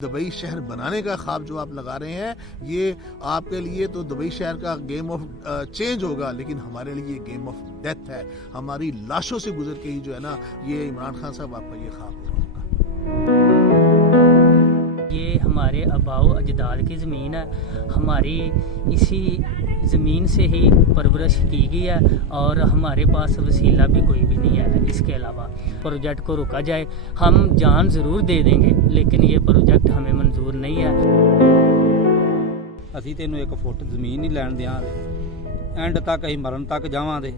Dubai शहर बनाने का ख्वाब जो आप लगा रहे हैं, ये आपके लिए तो दुबई शहर का गेम ऑफ चेंज होगा, लेकिन हमारे लिए गेम ऑफ डेथ है। हमारी लाशों से गुजर के ही जो है ना, ये इमरान खान साहब आपका ये ख्वाब पूरा होगा। ये हमारे आबाओ अजदाद की ज़मीन है, हमारी इसी ज़मीन से ही परवरिश की गई है और हमारे पास वसीला भी कोई भी नहीं है। इसके अलावा प्रोजेक्ट को रोका जाए, हम जान ज़रूर दे देंगे, लेकिन ये प्रोजेक्ट हमें मंजूर नहीं है। ਅਸੀਂ ਤੈਨੂੰ 1 ਫੁੱਟ ਜ਼ਮੀਨ ਨਹੀਂ ਲੈਣ ਦਿਆਂਗੇ, ਐਂਡ ਤੱਕ ਅਸੀਂ ਮਰਨ ਤੱਕ ਜਾਵਾਂਗੇ।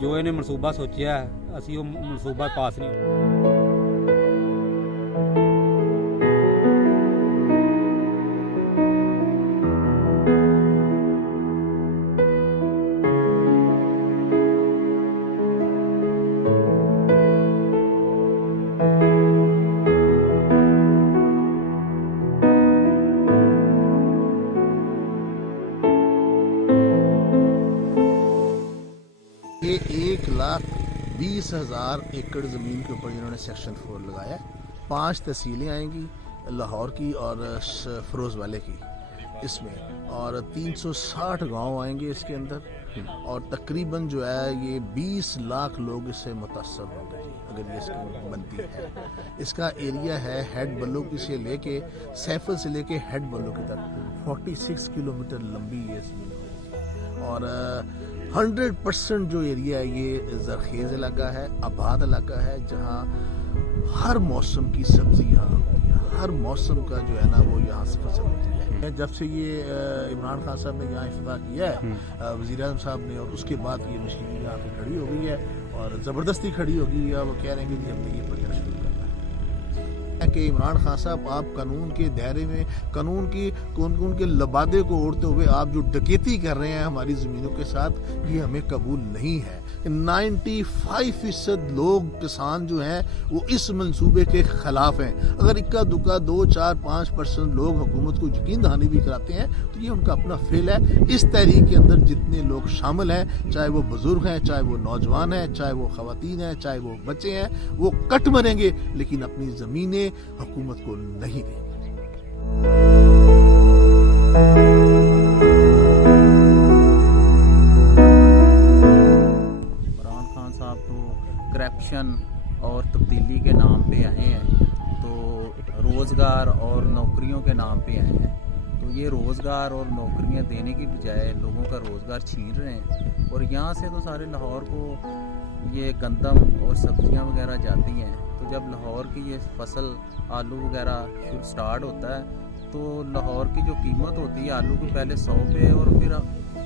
ਜੋ ਇਹਨੇ ਮਨਸੂਬਾ ਸੋਚਿਆ ਅਸੀਂ ਉਹ ਮਨਸੂਬਾ ਪਾਸ ਨਹੀਂ। ये 1,20,000 एकड़ ज़मीन के ऊपर इन्होंने सेक्शन 4 लगाया। 5 तहसीलें आएंगी, लाहौर की और फिरोज़ वाले की इसमें, और 360 गांव आएंगे इसके अंदर, और तकरीबन जो है ये 20 लाख लोग इससे मुतासर होंगे अगर ये इसकी बनती है। इसका एरिया है हेड बल्लूकी से लेके सैफल से लेके हेड बल्लूकी तक 46 किलोमीटर लंबी ये ज़मीन होगी, और 100% जो एरिया है ये ज़रखेज़ इलाका है, आबाद इलाका है, जहाँ हर मौसम की सब्जियाँ होती हैं, हर मौसम का जो है ना वो यहाँ से फसल होती है। जब से ये इमरान खान साहब ने यहाँ इफ्तिताह किया है वज़ीर आज़म साहब ने, और उसके बाद ये मशीन यहाँ पे खड़ी हो गई है और ज़बरदस्ती खड़ी हो गई है। वो कह रहे हैं कि हमने ये प्रोजेक्ट शुरू करना है कि इमरान खान साहब आप कानून के दायरे में, कानून की कानून के लबादे को ओढ़ते हुए आप जो डकैती कर रहे हैं हमारी ज़मीनों के साथ, ये हमें कबूल नहीं है। 95% लोग किसान जो हैं वो इस मंसूबे के खिलाफ हैं। अगर इक्का दुक्का 2, 4, 5% लोग हुकूमत को यकीन दहानी भी कराते हैं तो ये उनका अपना फेल है। इस तहरीक के अंदर जितने लोग शामिल हैं, चाहे वो बुजुर्ग हैं, चाहे वो नौजवान हैं, चाहे वो खवातीन हैं, चाहे वो बच्चे हैं, वो कट मरेंगे लेकिन अपनी ज़मीनें हुकूमत को नहीं देंगे। करप्शन और तब्दीली के नाम पे आए हैं, तो रोज़गार और नौकरियों के नाम पे आए हैं। तो ये रोज़गार और नौकरियां देने की बजाय लोगों का रोज़गार छीन रहे हैं, और यहाँ से तो सारे लाहौर को ये गंदम और सब्जियां वगैरह जाती हैं। तो जब लाहौर की ये फसल आलू वगैरह स्टार्ट होता है तो लाहौर की जो कीमत होती है आलू की पहले 100 पे और फिर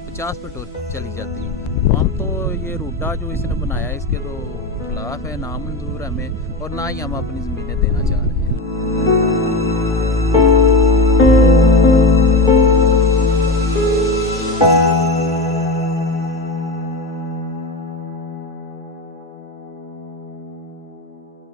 50 पे चली जाती है। तो हम तो ये रूटा जो इसने बनाया इसके तो खिलाफ है, नामंजूर हमें, और ना ही हम अपनी ज़मीनें दें।